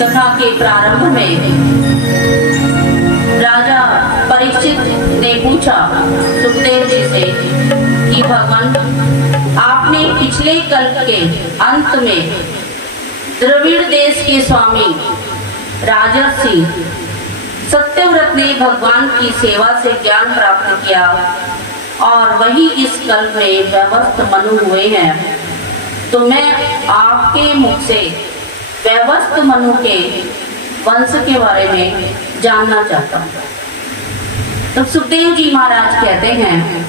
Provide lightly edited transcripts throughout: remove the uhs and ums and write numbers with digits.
कथा के प्रारंभ में राजा परीक्षित ने पूछा सुखदेव जी से कि भगवान, आपने पिछले कल्प के अंत में द्रविड़ देश के स्वामी राजर्षि सत्यव्रत ने भगवान की सेवा से ज्ञान प्राप्त किया और वही इस कल्प में वैवस्थ मनु हुए हैं। तो मैं आपके मुख से वैवस्थ मनु के वंश के बारे में जानना चाहता हूँ। तो सुखदेव जी महाराज कहते हैं,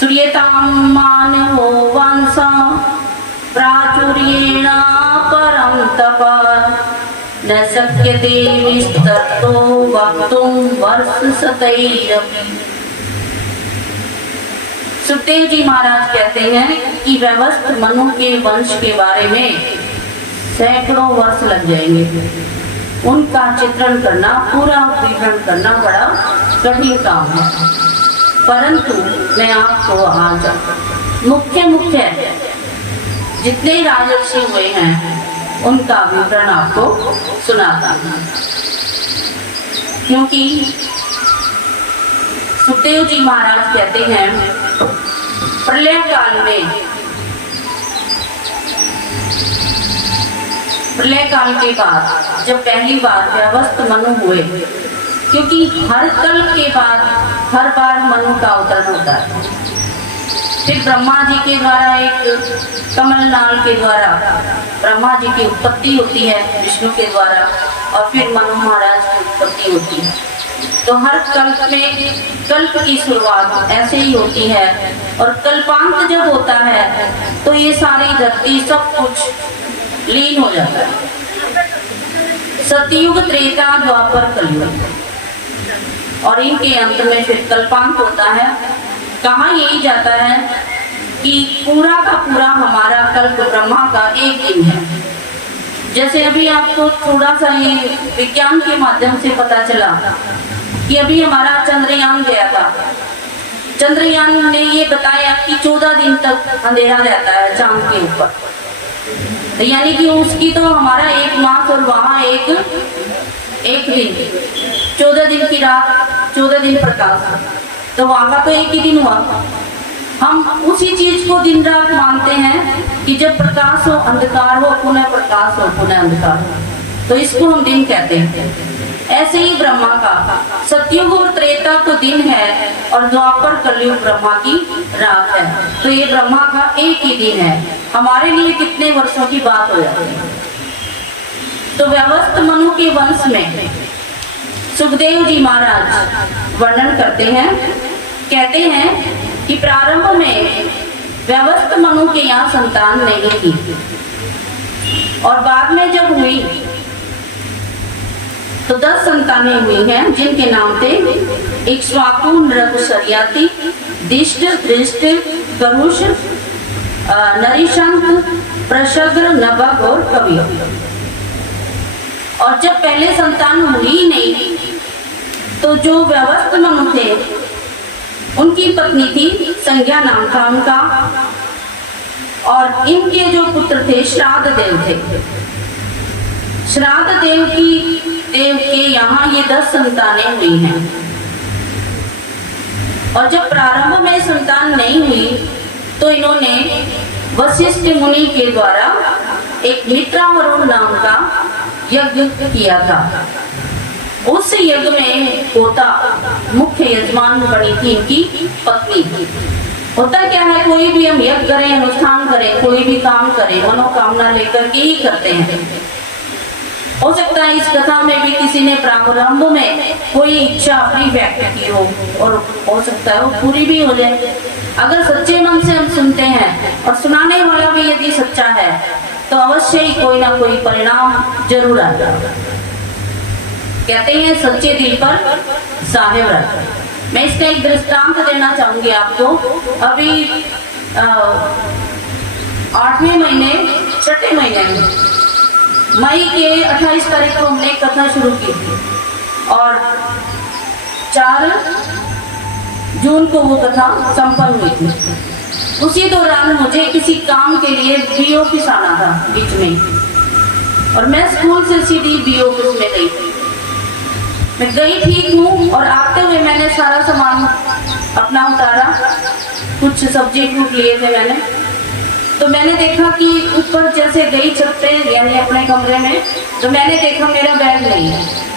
श्रूयतां मानवो वंश प्राचुर्येण परं तप न शक्यते विस्तरतो वक्तुं वर्षशतैरपि। सुखदेव जी महाराज कहते हैं कि वैवस्थ मनु के वंश के बारे में सैकड़ों वर्ष लग जाएंगे। उनका चित्रण करना, पूरा विवरण करना बड़ा कठिन काम है, परंतु मैं आपको आज मुख्य जितने राजर्षि हुए हैं उनका विवरण आपको सुनाता हूँ। क्योंकि सुखदेव जी महाराज कहते हैं, प्रलय काल के बाद जब पहली बार वैवस्थ मनु हुए, क्योंकि हर कल्प के बाद हर बार मनु का अवतरण होता है। फिर ब्रह्मा जी के द्वारा एक कमल नाल के द्वारा ब्रह्मा जी की उत्पत्ति होती है विष्णु के द्वारा, और फिर मनु महाराज की उत्पत्ति होती है। तो हर कल्प में कल्प की शुरुआत ऐसे ही होती है, और कल्पांत जब होता है तो ये सारी धरती सब कुछ लीन हो जाता है। सतयुग, त्रेता, द्वापर, कलयुग, और इनके अंत में फिर कल्पांत होता है। कहाँ यही जाता है कि पूरा का पूरा हमारा कल्प ब्रह्मा का एक दिन है। जैसे अभी आपको थोड़ा सा ये विज्ञान के माध्यम से पता चला कि अभी हमारा चंद्रयान गया था। चंद्रयान ने ये बताया कि 14 दिन तक अंधेरा रहता है चांद के ऊपर, यानी कि उसकी तो हमारा एक मास और वहां एक दिन, 14 दिन की रात, 14 दिन प्रकाश, तो वहां का तो एक ही दिन हुआ। हम उसी चीज को दिन रात मानते हैं कि जब प्रकाश हो अंधकार हो, पुनः प्रकाश हो पुनः अंधकार हो, तो इसको हम दिन कहते हैं। ऐसे ही ब्रह्मा का सतयुग और त्रेता तो दिन है, और द्वापर कलयुग ब्रह्मा की रात है। तो ये ब्रह्मा का एक ही दिन है, हमारे लिए कितने वर्षों की बात हो जाती है। तो वैवस्थ मनु के वंश में सुखदेव जी महाराज वर्णन करते हैं, कहते हैं कि प्रारंभ में वैवस्थ मनु के यहाँ संतान नहीं थी, और बाद में जब हुई तो 10 संतानें हुई हैं, जिनके नाम थे इक्ष्वाकु, नृग, शर्याति, दिष्ट, दृष्ट, करुष, नरिशंक, प्रशग्र, नभग और कवि। और जब पहले संतान हुई नहीं तो जो वैवस्थ मनु थे उनकी पत्नी थी, संज्ञा नाम था उनका, और इनके जो पुत्र थे श्राद्ध देव थे। श्राद्ध देव के यहाँ ये 10 संतानें हुई हैं। और जब प्रारंभ में संतान नहीं हुई तो इन्होंने वशिष्ठ मुनि के द्वारा एक मित्रावरुण नाम का यज्ञ किया था। उस यज्ञ में होता मुख्य यजमान बनी थी इनकी पत्नी। होता क्या है, कोई भी हम यज्ञ करें, अनुष्ठान करें, कोई भी काम करें, मनोकामना लेकर के ही करते हैं। हो सकता है इस कथा में भी किसी ने प्रारंभ में कोई इच्छा अपनी व्यक्त की हो, और हो सकता है वो पूरी भी हो जाए। अगर सच्चे मन से हम सुनते हैं और सुनाने वाला भी यदि सच्चा है तो अवश्य ही कोई ना कोई परिणाम जरूर आता है। कहते हैं सच्चे दिल पर साहिब रख। मैं इसका एक दृष्टांत देना चाहूंगी आपको। अभी 8वें महीने, 6ठे महीने मई के 28 तारीख को हमने कथा शुरू की थी, और 4 जून को वो कथा संपन्न हुई थी। उसी दौरान मुझे किसी काम के लिए वीओ ऑफिस आना था बीच में, और मैं स्कूल से सीधी बीओ ग्रुप में गई थी। मैं गई ठीक हूँ और आते हुए मैंने सारा सामान अपना उतारा, कुछ सब्जी फ्रूट लिए थे मैंने। तो मैंने देखा कि ऊपर जैसे गई छत पे यानी अपने कमरे में, तो मैंने देखा मेरा बैग नहीं है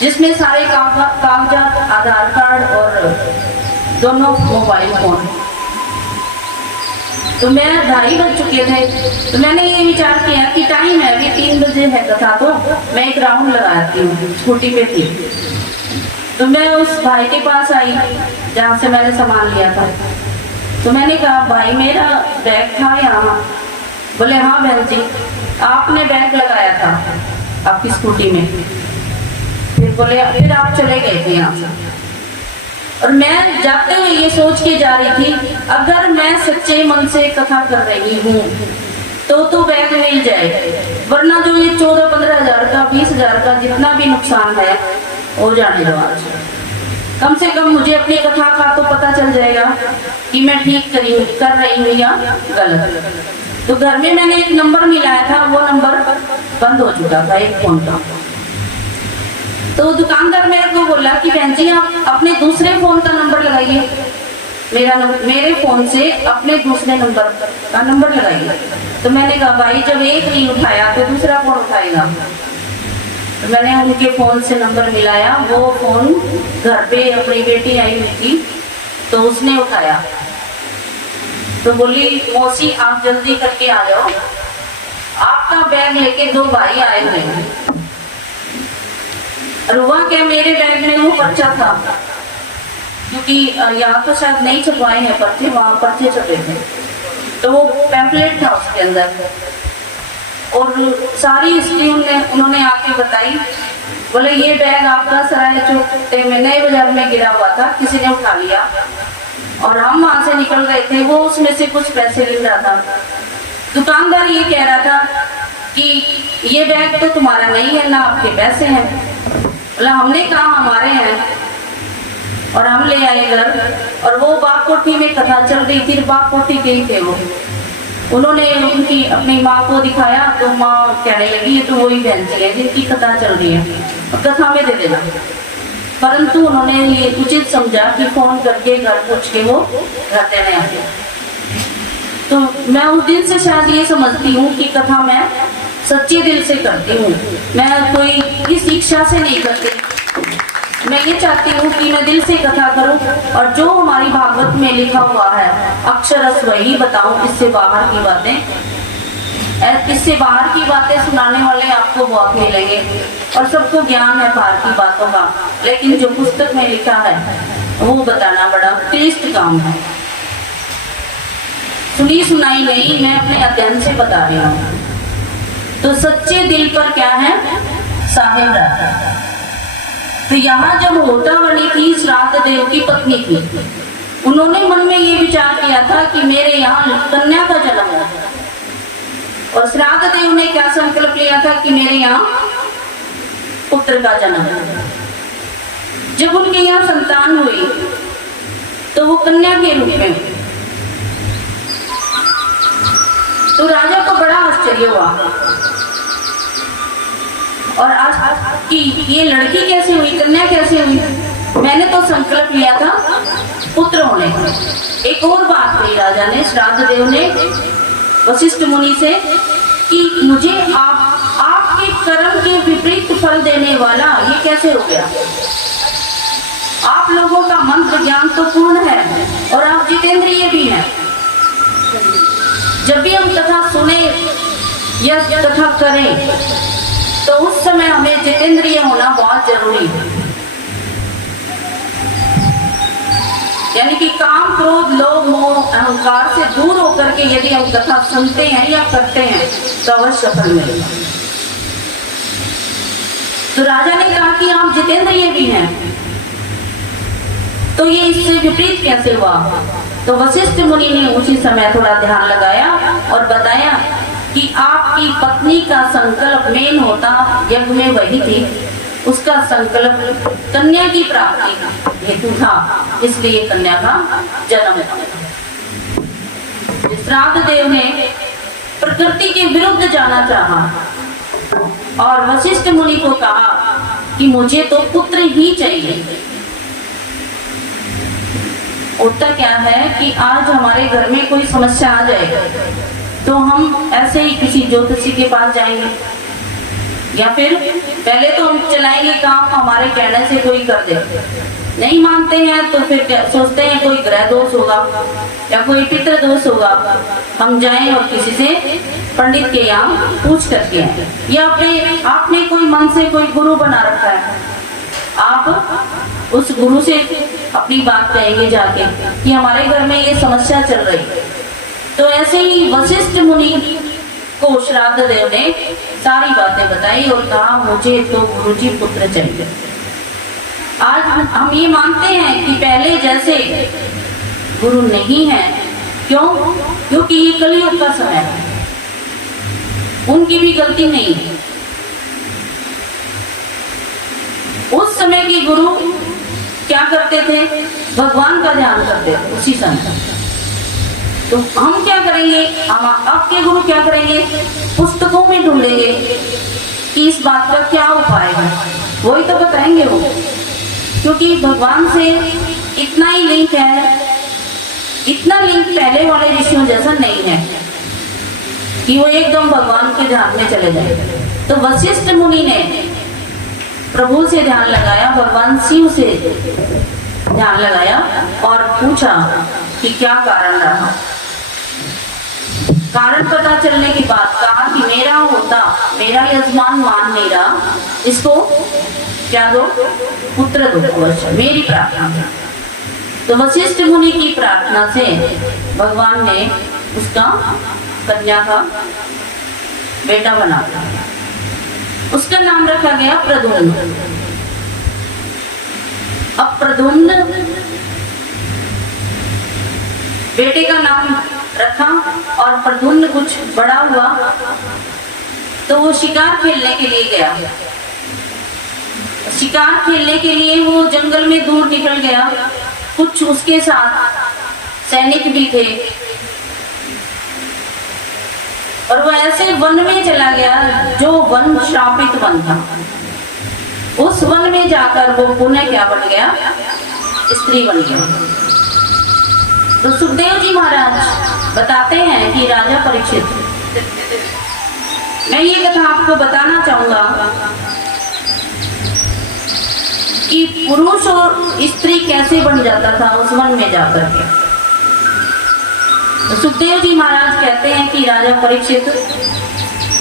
जिसमें सारे कागजात, आधार कार्ड और दोनों मोबाइल फोन। तो मैं 2:30 बज चुके थे। तो मैंने ये विचार किया कि टाइम है, अभी 3 बजे है कथा, तो मैं एक राउंड लगाती हूँ, स्कूटी पे थी। तो मैं उस भाई के पास आई जहाँ से मैंने सामान लिया था। तो मैंने कहा, भाई मेरा बैग था यहाँ। बोले, हाँ बहन जी, आपने बैग लगाया था आपकी स्कूटी में। फिर बोले, फिर आप चले गए थे यहाँ से। और मैं जाते हुए ये सोच के जा रही थी, अगर मैं सच्चे मन से कथा कर रही हूँ तो बैग मिल जाए, वरना जो ये 14-15 हजार का, 20 हजार का जितना भी नुकसान है हो जाने दो। आज कम से कम मुझे अपनी कथा का तो पता चल जाएगा कि मैं ठीक कर रही हूँ या गलत। तो घर में मैंने एक नंबर मिलाया था, वो नंबर बंद हो चुका था, एक फोन का। तो दुकानदार मेरे को बोला कि बहन जी आप अपने दूसरे फोन का नंबर लगाइए, मेरे फोन से अपने दूसरे नंबर का नंबर लगाइए। तो मैंने कहा, भाई जब एक नहीं उठाया तो दूसरा कौन उठाएगा। तो मैंने उनके फोन से नंबर मिलाया, वो फोन घर पे अपनी बेटी आई हुई थी तो उसने उठाया। तो बोली, मौसी आप जल्दी करके आ जाओ, आपका बैग लेके 2 भाई आए हुए हैं। और हुआ क्या, मेरे बैग में वो पर्चा था, क्योंकि यहाँ तो शायद नहीं छपवाए हैं पर्चे, वहाँ पर्चे छपे थे। तो वो पैम्पलेट था उसके अंदर और सारी हिस्ट्री उन्होंने आके बताई। बोले, ये बैग आपका सराय चौक में नए बाजार में गिरा हुआ था, किसी ने उठा लिया और हम वहां से निकल रहे थे, वो उसमें से कुछ पैसे ले रहा था। दुकानदार ये कह रहा था कि ये बैग तो तुम्हारा नहीं है, ना आपके पैसे हैं। बोला, हमने कहा हमारे हैं, और हम ले आए घर। और वो बाग कोठी में कथा चल रही थी, बाग कोठी के ही थे वो। उन्होंने उनकी अपनी माँ को दिखाया तो माँ कहने लगी, ये तो वही बहन जी है जिनकी कथा चल रही है, कथा में दे देना। परंतु उन्होंने ये उचित समझा कि फोन करके घर पूछ के वो घर देने आते। तो मैं उस दिन से शायद ये समझती हूँ कि कथा मैं सच्चे दिल से करती हूँ, मैं कोई इस इच्छा से नहीं करती। मैं ये चाहती हूँ कि मैं दिल से कथा करूँ और जो हमारी भागवत में लिखा हुआ है अक्षरश वही बताऊँ, इससे बाहर की बातें सुनाने वाले आपको बहुत मिलेंगे और सबको ज्ञान है बाहर की बातों का, लेकिन जो पुस्तक में लिखा है वो बताना बड़ा क्लिष्ट काम है। सुनी सुनाई नहीं, मैं अपने अध्ययन से बता रही हूँ। तो सच्चे दिल पर क्या है, साहिब रहता है। तो यहाँ जब होतावनी थी, श्राद्ध देव की पत्नी थी, उन्होंने मन में ये विचार किया था कि मेरे यहाँ कन्या का जन्म हो। और श्राद्ध देव ने क्या संकल्प लिया था कि मेरे यहाँ पुत्र का जन्म। जब उनके यहाँ संतान हुई तो वो कन्या के रूप में, तो राजा को बड़ा आश्चर्य हुआ और आज कि ये लड़की कैसे हुई, कन्या कैसे हुई। मैंने तो संकल्प लिया था पुत्र होने का। एक और बात कही राजा ने, श्राद्ध देव ने वशिष्ठ मुनि से कि मुझे आपके कर्म के विपरीत फल देने वाला ये कैसे हो गया। आप लोगों का मंत्र ज्ञान तो पूर्ण है और आप जितेंद्रिय भी हैं। जब भी हम कथा सुने या कथा करें तो उस समय हमें जितेंद्रिय होना बहुत जरूरी है। यानी कि काम, क्रोध, लोभ, मोह, अहंकार से दूर होकर के यदि हम कथा सुनते हैं या करते हैं तो अवश्य फल मिलेगा। तो राजा ने कहा कि आप जितेंद्रिय भी हैं, तो ये इससे विपरीत कैसे हुआ। तो वशिष्ठ मुनि ने उसी समय थोड़ा ध्यान लगाया और बताया कि आपकी पत्नी का संकल्प मेन होता यज्ञ में वही थी, उसका संकल्प कन्या की प्राप्ति का हेतु था, इसलिए कन्या का जन्म हुआ। श्राद्ध देव ने प्रकृति के विरुद्ध जाना चाहा और वशिष्ठ मुनि को कहा कि मुझे तो पुत्र ही चाहिए। होता क्या है कि आज हमारे घर में कोई समस्या आ जाए तो हम ऐसे ही किसी ज्योतिषी के पास जाएंगे या फिर पहले तो हम चलाएंगे काम, हमारे कहने से कोई कर दे, नहीं मानते हैं तो फिर सोचते हैं कोई ग्रह दोष होगा या कोई पितृ दोष होगा, हम जाएं और किसी से पंडित के यहाँ पूछ करके आए। या आपने कोई मन से कोई गुरु बना रखा है, आप उस गुरु से अपनी बात कहेंगे जाके कि हमारे घर में ये समस्या चल रही है। तो ऐसे ही वशिष्ठ मुनि को श्राद्ध देव ने सारी बातें बताई और कहा मुझे तो गुरुजी पुत्र चाहिए। आज हम ये मानते हैं कि पहले जैसे गुरु नहीं है। क्यों? क्योंकि ये कलयुग का समय है, उनकी भी गलती नहीं है। उस समय के गुरु क्या करते थे? भगवान का ध्यान करते थे उसी समय। तो हम क्या करेंगे? हम आपके गुरु क्या करेंगे? पुस्तकों में ढूंढेंगे कि इस बात का क्या उपाय है, वही तो बताएंगे वो। क्योंकि भगवान से इतना ही लिंक है, इतना लिंक पहले वाले ऋषियों जैसा नहीं है कि वो एकदम भगवान के ध्यान में चले जाए। तो वशिष्ठ मुनि ने प्रभु से ध्यान लगाया, भगवान शिव से ध्यान लगाया और पूछा कि क्या कारण रहा। कारण पता चलने के बाद कहा कि मेरा होता, मेरा यजमान मान नहीं रहा, इसको क्या दो? पुत्र दो, अवश्य मेरी प्रार्थना। तो वशिष्ठ मुनि की प्रार्थना से भगवान ने उसका कन्या का बेटा बना दिया। उसका नाम रखा गया प्रद्युम्न। अब प्रद्युम्न बेटे का नाम रखा और प्रद्युम्न कुछ बड़ा हुआ तो वो शिकार खेलने के लिए गया। शिकार खेलने के लिए वो जंगल में दूर निकल गया। कुछ उसके साथ सैनिक भी थे और वो ऐसे वन में चला गया जो वन श्रापित वन था। उस वन में जाकर वो पुनः क्या बन गया? स्त्री बन गया। तो सुखदेव जी महाराज बताते हैं कि राजा परीक्षित, मैं ये कथा आपको बताना चाहूंगा कि पुरुष और स्त्री कैसे बन जाता था उस वन में जाकर के। तो सुखदेव जी महाराज कहते हैं कि राजा परीक्षित,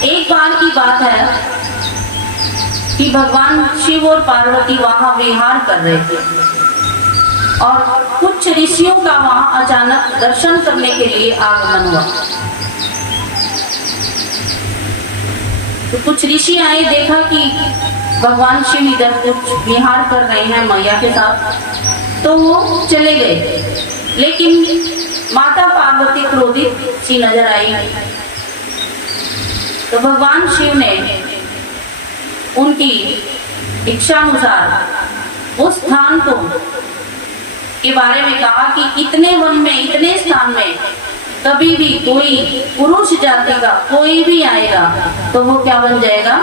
एक बार की बात है कि भगवान शिव और पार्वती वहां विहार कर रहे थे और कुछ ऋषियों का वहां अचानक दर्शन करने के लिए आगमन हुआ। तो कुछ ऋषि आए, देखा कि भगवान शिव इधर कुछ विहार कर रहे हैं मैया के साथ, तो वो चले गए। लेकिन माता पार्वती क्रोधित सी नजर आई। तो भगवान शिव ने उनकी इच्छानुसार उस स्थान को के बारे में कहा कि इतने वन में, इतने स्थान में कभी भी कोई पुरुष जाति का कोई भी आएगा तो वो क्या बन जाएगा?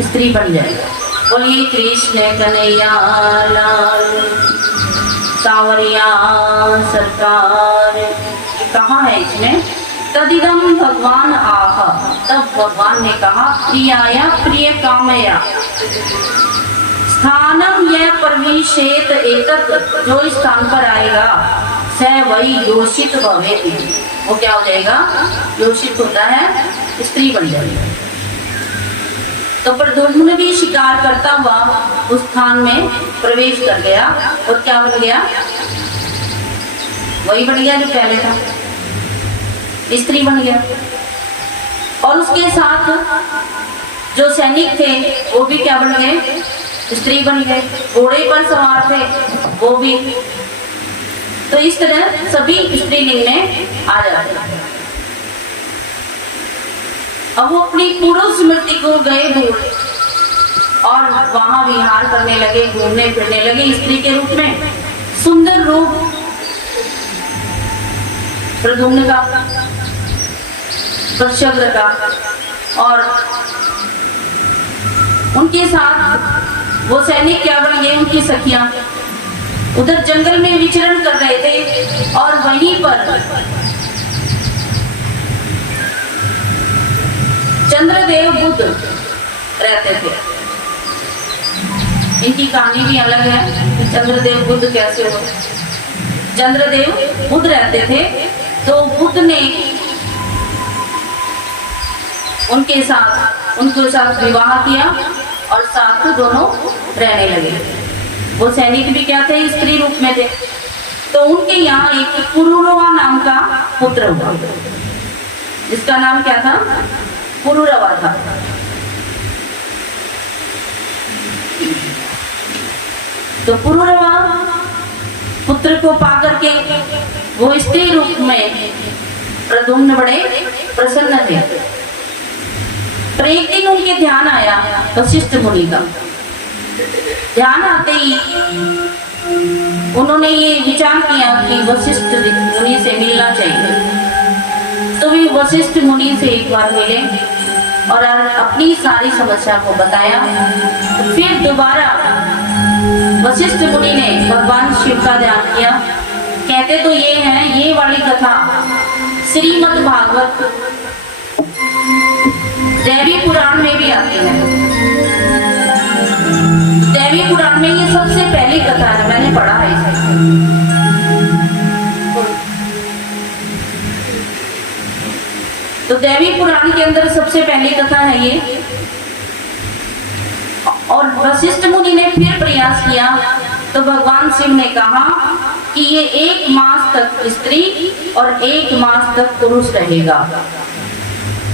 स्त्री बन जाएगा। बोलिए कृष्ण कन्हैया लाल, सांवरिया सरकार। ये कहाँ है इसमें? तदिदम भगवान आह, तब भगवान ने कहा प्रियाया प्रिय कामया स्थानम यह प्रविशेत एतत्, जो इस स्थान पर आएगा स वही योषित भवेति, वो क्या हो जाएगा? योषित होता है, स्त्री बन जाएगी। तो प्रद्युम्न भी शिकार करता हुआ उस स्थान में प्रवेश कर गया और क्या बन गया? वही बन गया जो पहले था, स्त्री बन गया। और उसके साथ जो सैनिक थे वो भी क्या बन गए? स्त्री बन गए। घोड़े पर सवार थे वो भी। तो इस तरह सभी स्त्रीलिंग में आ जाते हैं। अब वो अपनी पूर्व स्मृति को गए भूल और वहां विहार करने लगे, घूमने फिरने लगे स्त्री के रूप में। सुंदर रूप प्रद्युम्न का। प्रशग्र का, और उनके साथ वो सैनिक क्या बन गए, उनकी सखियां उधर जंगल में विचरण कर रहे थे और वहीं पर चंद्रदेव बुद्ध रहते थे। इनकी कहानी भी अलग है, चंद्रदेव बुद्ध कैसे हो। चंद्रदेव बुद्ध रहते थे, तो बुद्ध ने उनके साथ विवाह किया और साथ दोनों रहने लगे। वो सैनिक भी क्या थे, स्त्री रूप में थे। तो उनके यहाँ एक पुरुरवा नाम का पुत्र हुआ, जिसका नाम क्या था, पुरुरवा था। तो पुरुरवा पुत्र को पाकर के वो स्त्री रूप में प्रद्युम्न बड़े प्रसन्न थे। पर एक दिन उनके ध्यान आया वशिष्ठ मुनि का। ध्यान आते ही उन्होंने ये विचार किया कि वशिष्ठ मुनि से मिलना चाहिए। तो वे वशिष्ठ मुनि से एक बार मिले और अपनी सारी समस्या को बताया। तो फिर दोबारा वशिष्ठ मुनि ने भगवान शिव का ध्यान किया। कहते तो ये है, ये वाली कथा श्रीमद् भागवत देवी पुराण में भी आती है। देवी पुराण में ये सबसे पहली कथा है, मैंने पढ़ा है इसे। तो देवी पुराण के अंदर सबसे पहली कथा है ये। और वशिष्ठ मुनि ने फिर प्रयास किया तो भगवान शिव ने कहा कि ये 1 मास तक स्त्री और 1 मास तक पुरुष रहेगा।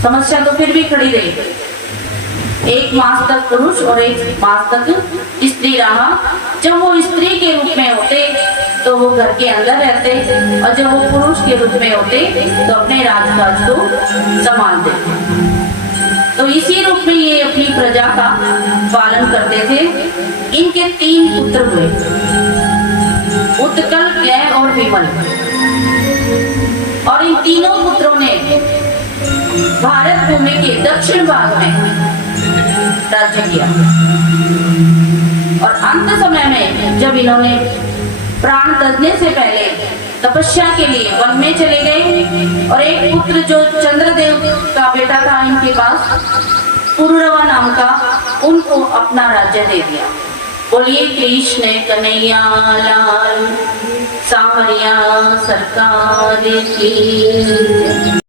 समस्या तो फिर भी खड़ी रही। 1 मास तक पुरुष और 1 मास तक स्त्री रहा। जब वो स्त्री के रूप में होते तो वो घर के अंदर रहते, और जब वो पुरुष के रूप में होते तो अपने राजकाज को संभालते। तो इसी रूप में ये अपनी प्रजा का पालन करते थे। इनके 3 पुत्र हुए, उत्कल, गय और विमल। और इन तीनों पुत्रों ने भारत भूमि के दक्षिण भाग में राज्य किया। और अंत समय में जब इन्होंने प्राण त्यागने से पहले तपस्या के लिए वन में चले गए, और एक पुत्र जो चंद्रदेव का बेटा था इनके पास, पुरुरवा नाम का, उनको अपना राज्य दे दिया। बोलिए कृष्ण कन्हैया लाल, सावरिया सरकार की।